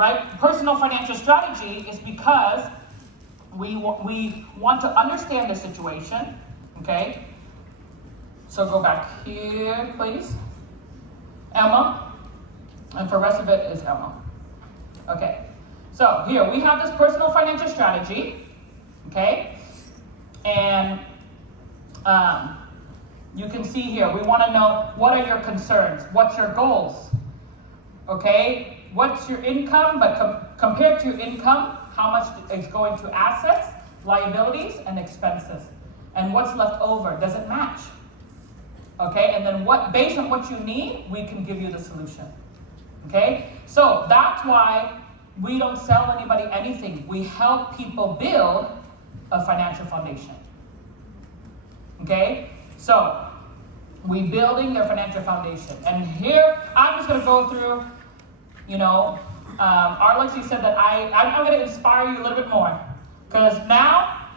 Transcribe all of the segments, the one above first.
right? Personal financial strategy is because we want to understand the situation, okay? So go back here, please. Emma, and for the rest of it is Emma. Okay, so here we have this personal financial strategy, okay? And you can see here, we want to know what are your concerns, what's your goals, okay? What's your income, but compared to your income, how much is going to assets, liabilities, and expenses? And what's left over, does it match? Okay, and then based on what you need, we can give you the solution. Okay, so that's why we don't sell anybody anything. We help people build a financial foundation. Okay, so we building their financial foundation. And here, I'm just going to go through, Arlexi said that I'm going to inspire you a little bit more. Because now,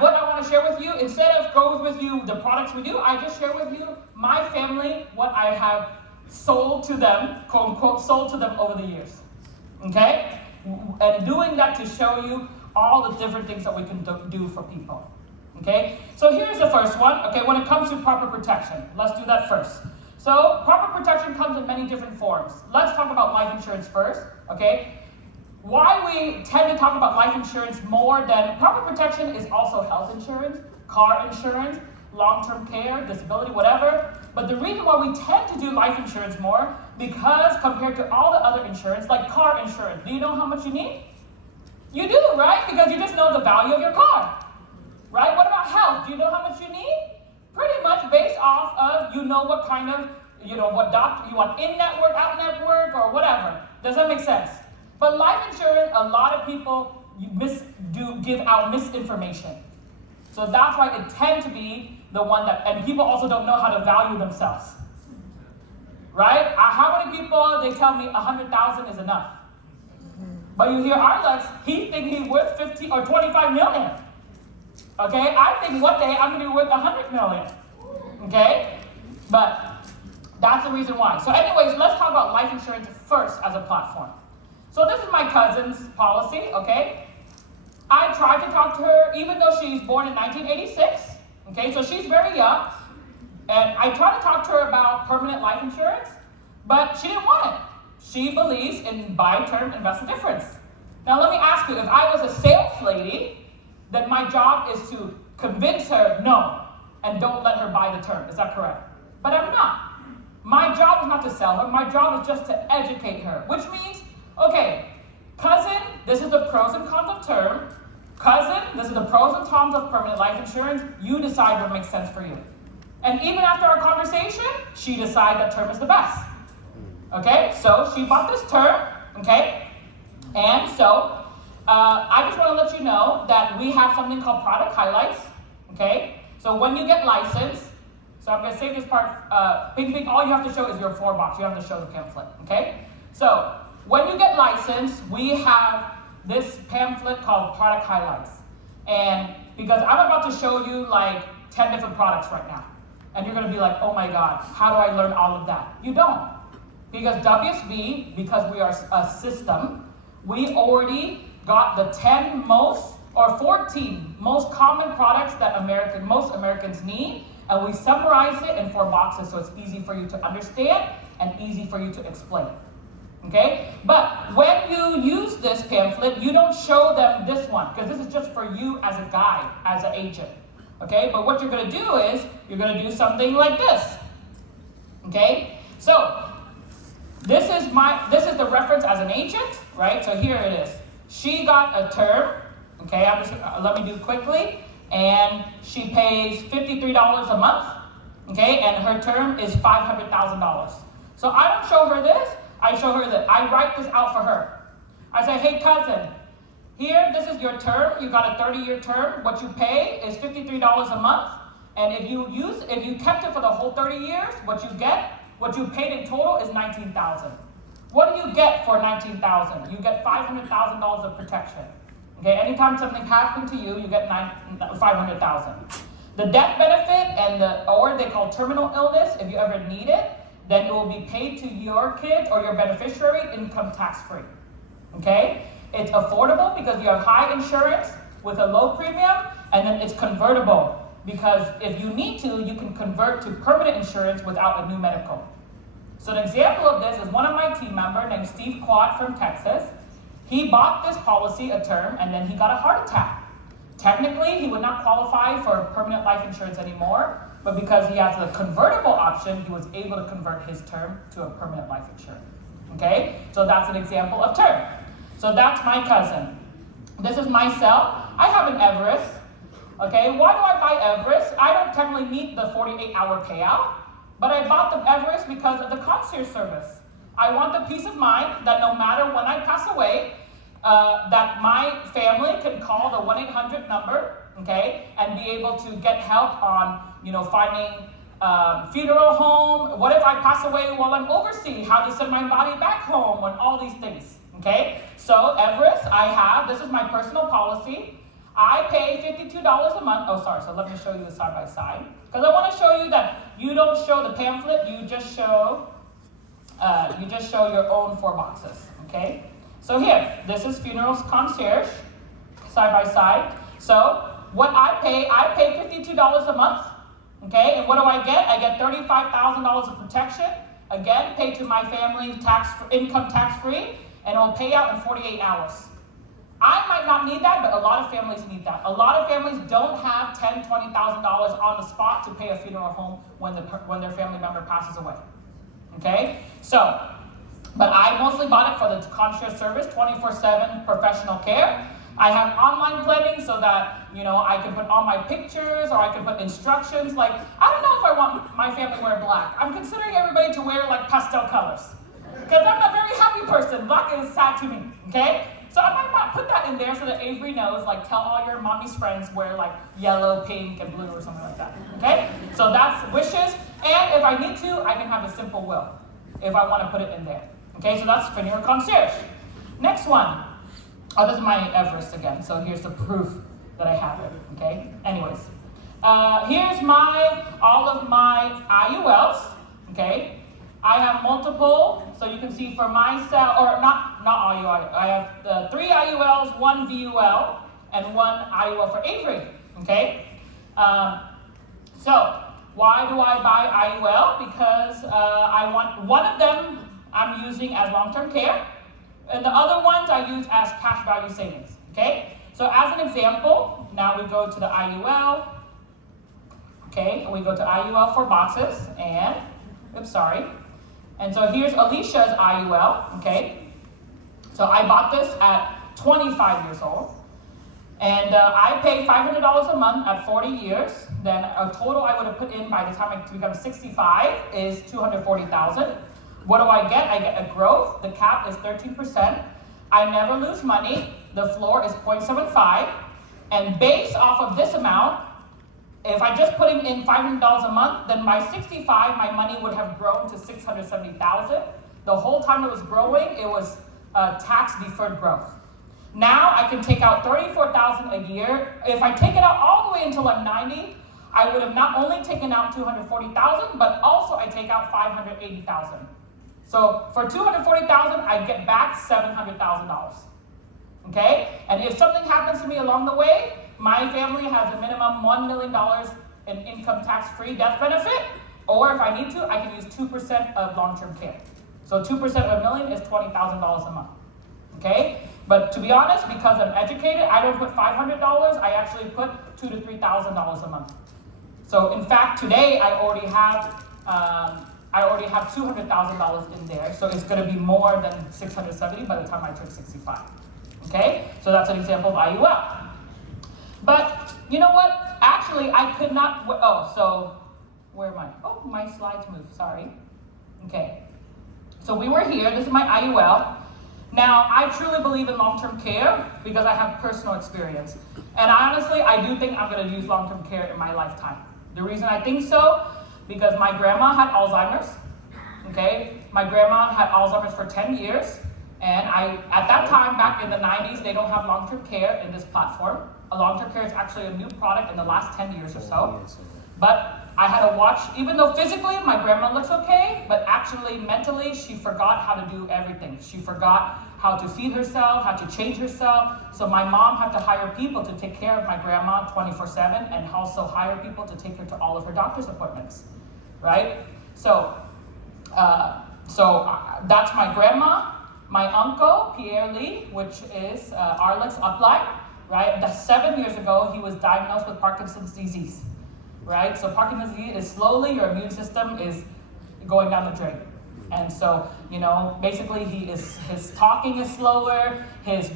what I want to share with you, instead of going with you the products we do, I just share with you my family, what I have sold to them, quote unquote, sold to them over the years. Okay? And doing that to show you all the different things that we can do for people. Okay? So here's the first one. Okay, when it comes to proper protection, let's do that first. So proper protection comes in many different forms. Let's talk about life insurance first. Okay? Why we tend to talk about life insurance more than proper protection is also health insurance, car insurance, long-term care, disability, whatever. But the reason why we tend to do life insurance more, because compared to all the other insurance, like car insurance, do you know how much you need? You do, right? Because you just know the value of your car, right? What about health? Do you know how much you need? Pretty much based off of, what kind of, what doctor you want, in-network, out-network, or whatever. Does that make sense? But life insurance, a lot of people give out misinformation. So that's why it tends to be the one that, and people also don't know how to value themselves. Right? How many people, they tell me 100,000 is enough. But you hear Arlex, he thinks he's worth 50 or 25 million. Okay? I think one day I'm going to be worth 100 million. Okay? But that's the reason why. So anyways, let's talk about life insurance first as a platform. So this is my cousin's policy, okay? I tried to talk to her, even though she's born in 1986, okay? So she's very young. And I tried to talk to her about permanent life insurance, but she didn't want it. She believes in buy term, invest the difference. Now let me ask you, if I was a sales lady, then my job is to convince her no, and don't let her buy the term. Is that correct? But I'm not. My job is not to sell her. My job is just to educate her, which means, okay, cousin, this is the pros and cons of term. Cousin, this is the pros and cons of permanent life insurance. You decide what makes sense for you. And even after our conversation, she decided that term is the best. Okay, so she bought this term, okay? And so, I just want to let you know that we have something called product highlights, okay? So when you get licensed, so I'm going to save this part, bing, all you have to show is your 4-box. You have to show the pamphlet, okay? So when you get licensed, we have this pamphlet called product highlights. And because I'm about to show you like 10 different products right now. And you're going to be like, oh my God, how do I learn all of that? You don't. Because WSB, because we are a system, we already got the 10 most, or 14 most common products that most Americans need, and we summarize it in 4 boxes so it's easy for you to understand and easy for you to explain. Okay? But when you use this pamphlet, you don't show them this one, because this is just for you as a guide, as an agent. Okay? But what you're going to do is, you're going to do something like this. Okay? So, this is the reference as an agent, right? So here it is. She got a term, okay, let me do it quickly, and she pays $53 a month, okay, and her term is $500,000. So I don't show her this, I show her that. I write this out for her. I say, hey cousin, here, this is your term, you got a 30-year term, what you pay is $53 a month, and if you kept it for the whole 30 years, what you paid in total is $19,000. What do you get for $19,000? You get $500,000 of protection. Okay, anytime something happens to you, you get $500,000. The death benefit or they call terminal illness, if you ever need it, then it will be paid to your kids or your beneficiary income tax free. okay? It's affordable because you have high insurance with a low premium, and then it's convertible because if you need to, you can convert to permanent insurance without a new medical. So an example of this is one of my team members named Steve Quad from Texas. He bought this policy, a term, and then he got a heart attack. Technically, he would not qualify for permanent life insurance anymore, but because he has a convertible option, he was able to convert his term to a permanent life insurance. Okay, so that's an example of term. So that's my cousin. This is myself. I have an Everest. Okay, why do I buy Everest? I don't technically need the 48-hour payout, but I bought the Everest because of the concierge service. I want the peace of mind that no matter when I pass away, that my family can call the 1-800 number, okay, and be able to get help on, finding funeral home. What if I pass away while I'm overseas? How to send my body back home and all these things, okay? So Everest, this is my personal policy. I pay $52 a month. Oh, sorry, so let me show you the side by side. Because I want to show you that you don't show the pamphlet, you just show your own 4 boxes, okay? So here, this is Funerals Concierge, side by side. So what I pay $52 a month, okay? And what do I get? I get $35,000 of protection, again, paid to my family, income tax-free, and it'll pay out in 48 hours. I might not need that, but a lot of families need that. A lot of families don't have $10,000, $20,000 on the spot to pay a funeral home when their family member passes away. Okay? So, but I mostly bought it for the concierge service, 24/7 professional care. I have online planning so that, I can put all my pictures or I can put instructions. Like, I don't know if I want my family to wear black. I'm considering everybody to wear like pastel colors. Because I'm a very happy person. Black is sad to me, okay? So I might put that in there so that Avery knows, like, tell all your mommy's friends wear like yellow, pink, and blue or something like that, okay? So that's wishes. And if I need to, I can have a simple will if I want to put it in there. Okay, so that's Funeral Concierge. Next one. Oh, this is my Everest again. So here's the proof that I have it, okay? Anyways, here's all of my IULs, okay? I have multiple, so you can see for myself, or not IUL, I have 3 IULs, 1 VUL, and 1 IUL for Avery, okay? So, why do I buy IUL? Because I want, one of them I'm using as long-term care, and the other ones I use as cash value savings, okay? So as an example, now we go to the IUL, okay? We go to IUL for boxes, and, and so here's Alicia's IUL, okay? So I bought this at 25 years old. And I pay $500 a month at 40 years. Then a total I would have put in by the time I become 65 is $240,000. What do I get? I get a growth. The cap is 13%. I never lose money. The floor is 0.75. And based off of this amount, if I just put in $500 a month, then by 65, my money would have grown to $670,000. The whole time it was growing, it was tax-deferred growth. Now I can take out $34,000 a year. If I take it out all the way until I'm 90, I would have not only taken out $240,000, but also I take out $580,000. So for $240,000, I get back $700,000. Okay? And if something happens to me along the way, my family has a minimum $1 million in income tax-free death benefit, or if I need to, I can use 2% of long-term care. So 2% of $1 million is $20,000 a month. Okay? But to be honest, because I'm educated, I don't put $500, I actually put $2,000 to $3,000 a month. So in fact, today I already have $200,000 in there, so it's going to be more than $670 by the time I turn 65. Okay? So that's an example of IUL. But you know what? Actually, I could not. Where am I? Oh, my slides moved. Sorry. Okay. So we were here. This is my IUL. Now, I truly believe in long-term care because I have personal experience. And honestly, I do think I'm going to use long-term care in my lifetime. The reason I think so, because my grandma had Alzheimer's. Okay? My grandma had Alzheimer's for 10 years. And at that time, back in the 90s, they don't have long-term care in this platform. A long-term care is actually a new product in the last 10 years or so. But I had to watch, even though physically my grandma looks okay, but actually mentally she forgot how to do everything. She forgot how to feed herself, how to change herself. So my mom had to hire people to take care of my grandma 24/7 and also hire people to take her to all of her doctor's appointments, right? So that's my grandma. My uncle, Pierre Lee, which is Arlex Upline, right? That's 7 years ago, he was diagnosed with Parkinson's disease, right? So Parkinson's disease is slowly, your immune system is going down the drain. And so, basically his talking is slower, his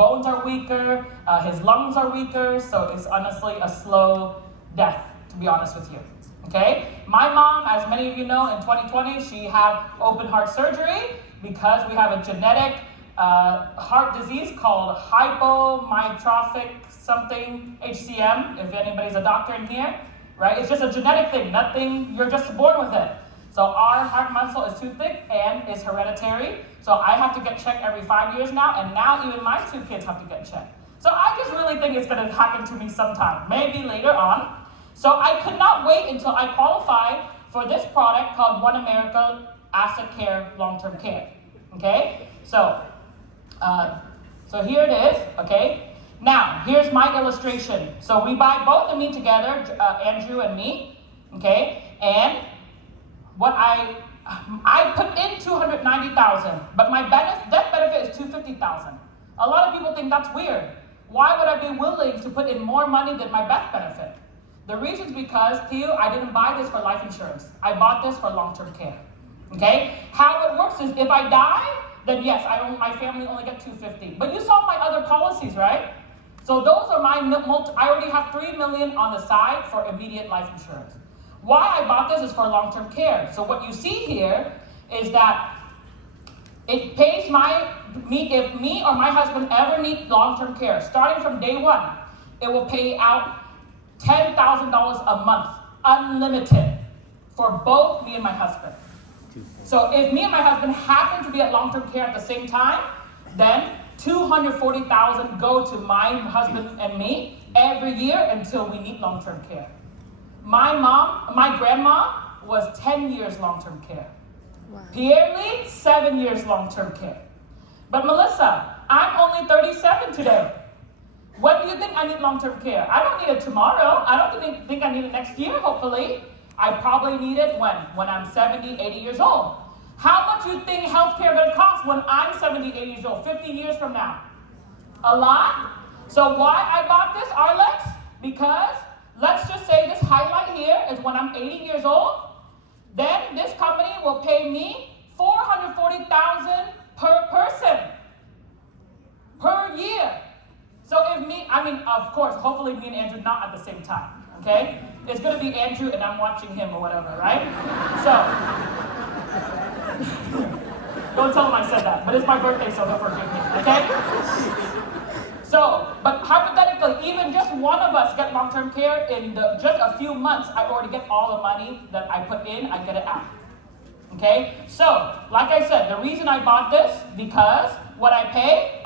bones are weaker, his lungs are weaker, so it's honestly a slow death, to be honest with you. Okay? My mom, as many of you know, in 2020, she had open heart surgery because we have a genetic heart disease called hypomyotrophic something, HCM, if anybody's a doctor in here, right? It's just a genetic thing, nothing, you're just born with it. So our heart muscle is too thick and is hereditary. So I have to get checked every 5 years now, and now even my 2 kids have to get checked. So I just really think it's gonna happen to me sometime, maybe later on. So I could not wait until I qualified for this product called One America Asset Care Long-Term Care, okay? So here it is, okay? Now, here's my illustration. So we buy both of me together, Andrew and me, okay? And what I put in $290,000, but my death benefit is $250,000. A lot of people think that's weird. Why would I be willing to put in more money than my death benefit? The reason is because, Theo, I didn't buy this for life insurance. I bought this for long-term care. Okay? How it works is if I die, then yes, my family only get $250,000. But you saw my other policies, right? So those are I already have $3 million on the side for immediate life insurance. Why I bought this is for long-term care. So what you see here is that it pays if me or my husband ever need long-term care, starting from day one, it will pay out $10,000 a month, unlimited, for both me and my husband. So if me and my husband happen to be at long-term care at the same time, then $240,000 go to my husband and me every year until we need long-term care. My grandma was 10 years long-term care. Wow. Pierre Lee, 7 years long-term care. But Melissa, I'm only 37 today. When do you think I need long-term care? I don't need it tomorrow. I don't think I need it next year, hopefully. I probably need it when I'm 70, 80 years old. How much do you think healthcare is going to cost when I'm 70, 80 years old, 15 years from now? A lot. So why I bought this, Arlex? Because let's just say this highlight here is when I'm 80 years old, then this company will pay me $440,000 per person per year. So of course, hopefully me and Andrew not at the same time, okay? It's gonna be Andrew and I'm watching him or whatever, right? So, don't tell him I said that, but it's my birthday, so he'll forgive me, okay? So, but hypothetically, even just one of us get long-term care in just a few months, I already get all the money that I put in, I get it out. Okay? So, like I said, the reason I bought this, because I pay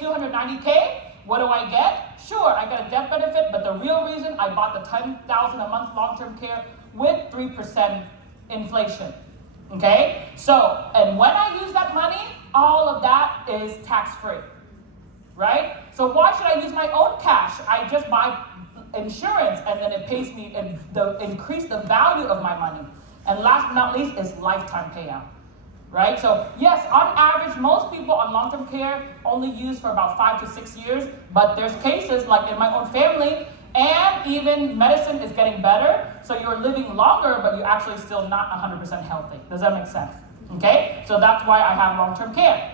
$290K. What do I get? Sure, I get a death benefit, but the real reason I bought the $10,000 a month long-term care with 3% inflation. Okay? So, and when I use that money, all of that is tax-free. Right? So why should I use my own cash? I just buy insurance and then it pays me increase the value of my money. And last but not least is lifetime payout. Right? So yes, on average, most people on long-term care only use for about 5 to 6 years, but there's cases like in my own family, and even medicine is getting better, so you're living longer, but you're actually still not 100% healthy. Does that make sense? Okay? So that's why I have long-term care.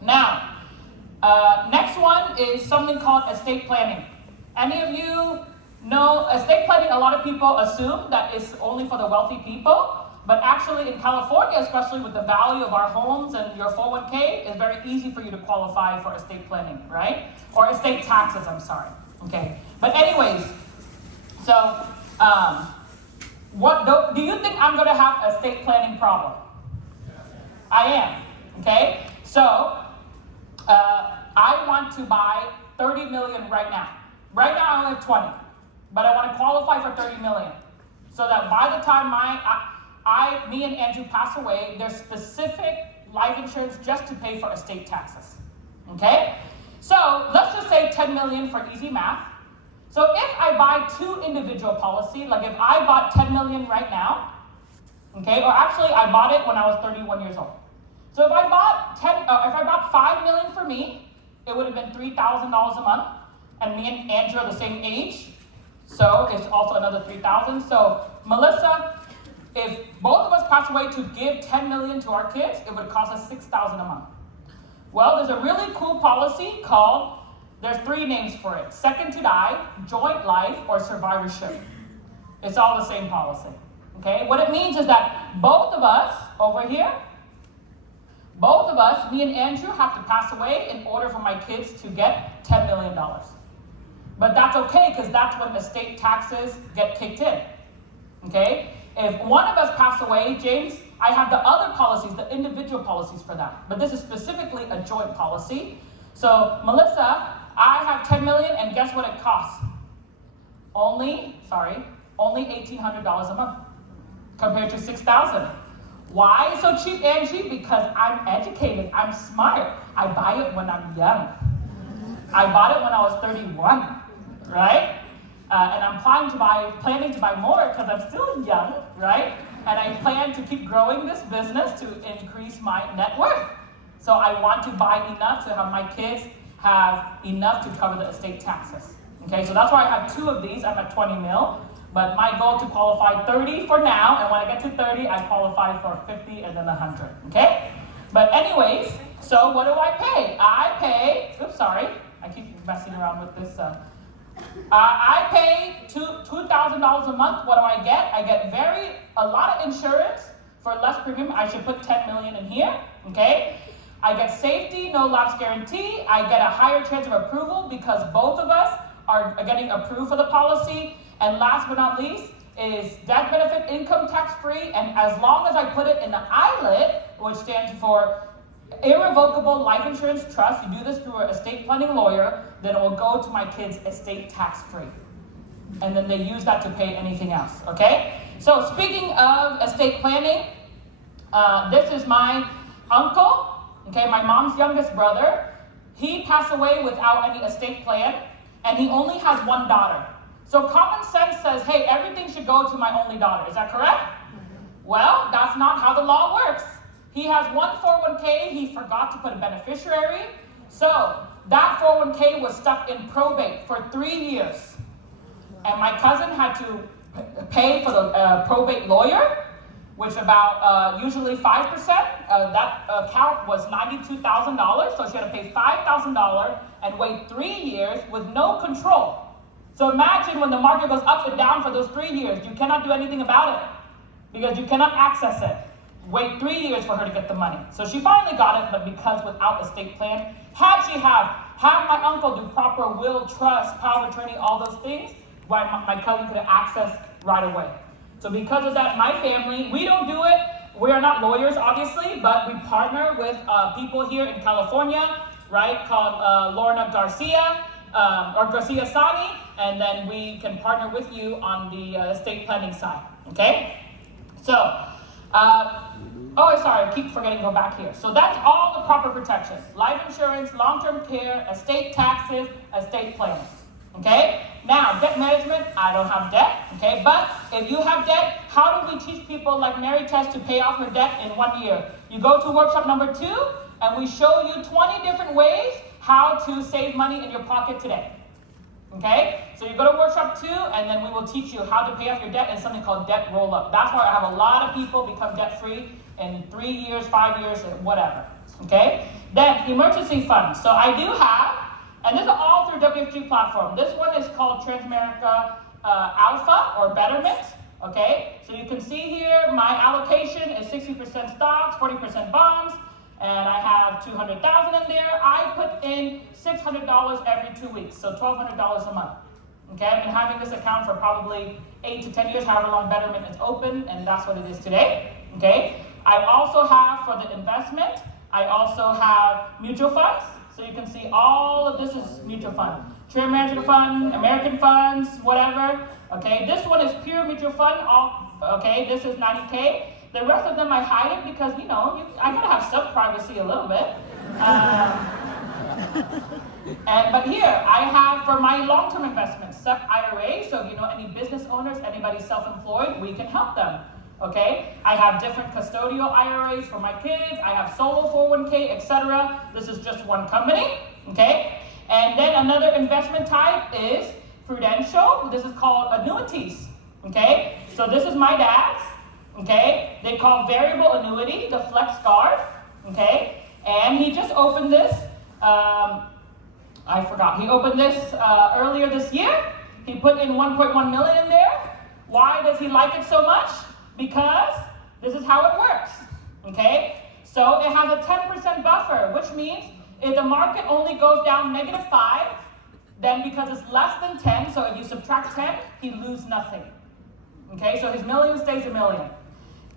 Now, next one is something called estate planning. Any of you know estate planning? A lot of people assume that it's only for the wealthy people, but actually in California, especially with the value of our homes and your 401k, it's very easy for you to qualify for estate planning, right? Or estate taxes, I'm sorry. Okay. But anyways, so do you think I'm going to have an estate planning problem? I am. Okay. So I want to buy 30 million right now. Right now I only have 20. but I want to qualify for 30 million. So that by the time me and Andrew pass away, there's specific life insurance just to pay for estate taxes. Okay? So let's just say 10 million for easy math. So if I buy 2 individual policy, like if I bought 10 million right now, okay, or actually I bought it when I was 31 years old. So if I bought 5 million for me, it would have been $3,000 a month, and me and Andrew are the same age, so it's also another 3,000. So Melissa, if both of us pass away to give 10 million to our kids, it would cost us 6,000 a month. Well, there's a really cool policy called, there's 3 names for it: second to die, joint life, or survivorship. It's all the same policy. Okay, what it means is that both of us over here, me and Andrew, have to pass away in order for my kids to get $10 million. But that's okay, because that's when estate taxes get kicked in. Okay, if one of us pass away, James, I have the other policies, the individual policies for that. But this is specifically a joint policy. So Melissa, I have 10 million, and guess what it costs? Only $1,800 a month compared to 6,000. Why is it so cheap, Angie? Because I'm educated, I'm smart. I buy it when I'm young. I bought it when I was 31, right? And I'm planning to buy more because I'm still young, right? And I plan to keep growing this business to increase my net worth. So I want to buy enough to have my kids have enough to cover the estate taxes. Okay, so that's why I have 2 of these. I'm at 20 mil. But my goal to qualify 30 for now, and when I get to 30, I qualify for 50 and then 100, okay? But anyways, so what do I pay? I keep messing around with this. I pay $2,000 a month. What do I get? I get a lot of insurance for less premium. I should put 10 million in here, okay? I get safety, no lapse guarantee. I get a higher chance of approval because both of us are getting approved for the policy. And last but not least is death benefit income tax free, and as long as I put it in the ILIT, which stands for Irrevocable Life Insurance Trust, you do this through an estate planning lawyer, then it will go to my kids' estate tax free. And then they use that to pay anything else, okay? So speaking of estate planning, this is my uncle, okay, my mom's youngest brother. He passed away without any estate plan, and he only has 1 daughter. So common sense says, hey, everything should go to my only daughter. Is that correct? Well, that's not how the law works. He has one 401k, he forgot to put a beneficiary. So that 401k was stuck in probate for 3 years. And my cousin had to pay for the probate lawyer, which about usually 5%. That account was $92,000, so she had to pay $5,000 and wait 3 years with no control. So imagine when the market goes up and down for those 3 years, you cannot do anything about it because you cannot access it. Wait 3 years for her to get the money. So she finally got it, but because without estate plan, had she have my uncle do proper will, trust, power of attorney, all those things, my cousin could have accessed right away. So because of that, my family, we don't do it. We are not lawyers, obviously, but we partner with people here in California, right, called Lorna Garcia, or Garcia Sani, and then we can partner with you on the estate planning side, okay? So, I keep forgetting to go back here. So that's all the proper protections: life insurance, long-term care, estate taxes, estate planning, okay? Now, debt management, I don't have debt, okay? But if you have debt, how do we teach people like Mary Tess to pay off her debt in 1 year? You go to workshop number 2, and we show you 20 different ways how to save money in your pocket today. Okay? So you go to workshop 2, and then we will teach you how to pay off your debt in something called debt roll-up. That's why I have a lot of people become debt-free in 3 years, 5 years, whatever. Okay? Then emergency funds. So I do have, and this is all through WFG platform. This one is called Transamerica Alpha or Betterment. Okay? So you can see here my allocation is 60% stocks, 40% bonds. And I have $200,000 in there. I put in $600 every 2 weeks, so $1,200 a month. Okay, I've been having this account for probably 8 to 10 years, however long Betterment is open, and that's what it is today. Okay, I also have for the investment, I also have mutual funds. So you can see all of this is mutual fund. American fund, American funds, whatever. Okay, this one is pure mutual fund. Okay, this is 90K. The rest of them I hide it because, I gotta have some privacy a little bit. But here, I have for my long-term investments, SEP IRA, so any business owners, anybody self-employed, we can help them. Okay, I have different custodial IRAs for my kids, I have solo 401k, etc. This is just one company, okay? And then another investment type is prudential. This is called annuities, okay? So this is my dad's, okay? They call variable annuity, the FlexGuard, okay? And he just opened this, I forgot, he opened this earlier this year. He put in 1.1 million in there. Why does he like it so much? Because this is how it works, okay? So it has a 10% buffer, which means if the market only goes down -5, then because it's less than 10, so if you subtract 10, he loses nothing, okay? So his million stays a million.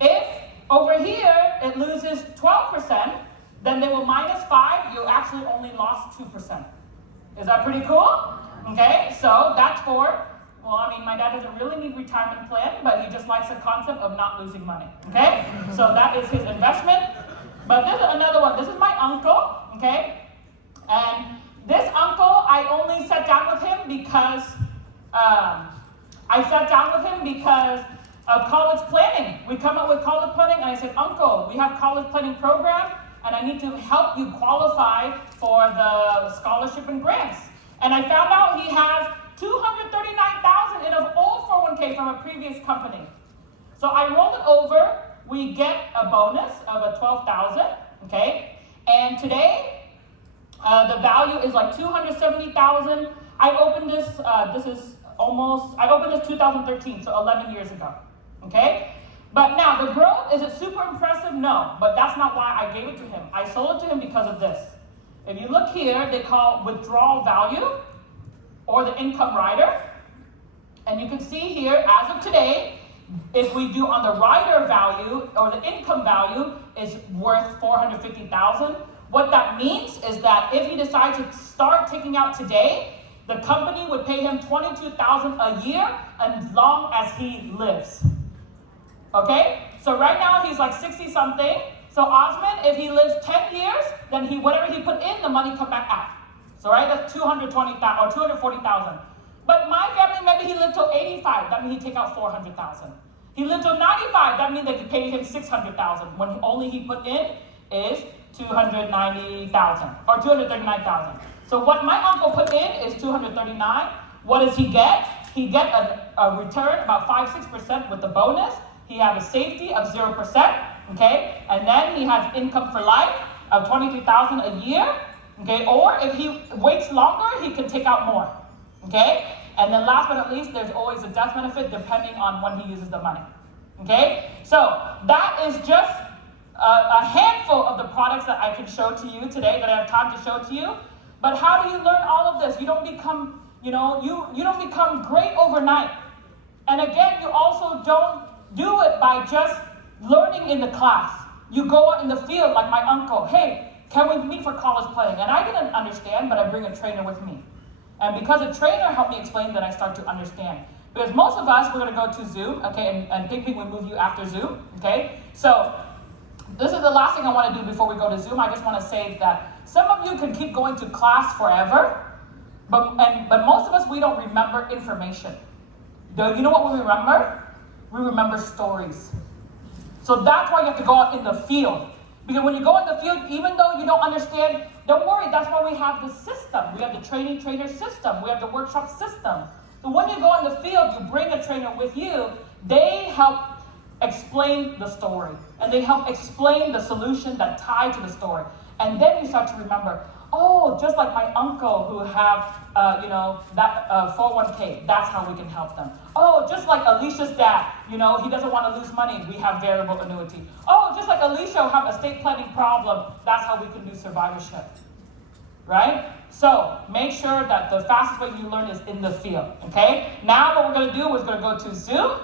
If over here it loses 12%, then they will -5, you actually only lost 2%. Is that pretty cool? Okay, so that's for, my dad doesn't really need retirement plan, but he just likes the concept of not losing money, okay? So that is his investment. But this is another one. This is my uncle, okay? And this uncle, I only sat down with him because, of college planning. We come up with college planning, and I said, Uncle, we have college planning program, and I need to help you qualify for the scholarship and grants. And I found out he has $239,000 in an old 401k from a previous company. So I rolled it over. We get a bonus of a $12,000, okay? And today, the value is like $270,000. I opened this, I opened this 2013, so 11 years ago, okay? But now, the growth, is it super impressive? No, but that's not why I gave it to him. I sold it to him because of this. If you look here, they call withdrawal value, or the income rider. And you can see here, as of today, if we do on the rider value, or the income value, is worth $450,000. What that means is that if he decides to start taking out today, the company would pay him $22,000 a year as long as he lives. Okay? So right now he's like 60 something. So Osman, if he lives 10 years, then whatever he put in, the money come back out. So right, that's $220,000 or $240,000. But my family, maybe he lived till 85. That means he take out $400,000. He lived till 95. That means they could pay him $600,000 when only he put in is $290,000 or $239,000. So what my uncle put in is $239,000. What does he get? He get a return about 5-6% with the bonus. He has a safety of 0%. Okay, and then he has income for life of $22,000 a year. Okay, or if he waits longer, he can take out more. Okay, and then last but not least, there's always a death benefit depending on when he uses the money. Okay, so that is just a handful of the products that I can show to you today that I have time to show to you. But how do you learn all of this? You don't become, you don't become great overnight. And again, you also don't do it by just learning in the class. You go out in the field like my uncle. Hey, can we meet for college planning? And I didn't understand, but I bring a trainer with me. And because a trainer helped me explain, then I start to understand. Because most of us, we're going to go to Zoom, okay, and Ping Ping will move you after Zoom, okay? So this is the last thing I want to do before we go to Zoom. I just want to say that some of you can keep going to class forever, but most of us, we don't remember information. You know what we remember? We remember stories. So that's why you have to go out in the field. Because when you go in the field, even though you don't understand, don't worry, that's why we have the system. We have the trainer system. We have the workshop system. So when you go in the field, you bring a trainer with you. They help explain the story. And they help explain the solution that tie to the story. And then you start to remember, oh, just like my uncle who have, that 401k, that's how we can help them. Oh, just like Alicia's dad, he doesn't want to lose money, we have variable annuity. Oh, just like Alicia have a estate planning problem, that's how we can do survivorship, right? So make sure that the fastest way you learn is in the field, okay? Now what we're going to do is going to go to Zoom.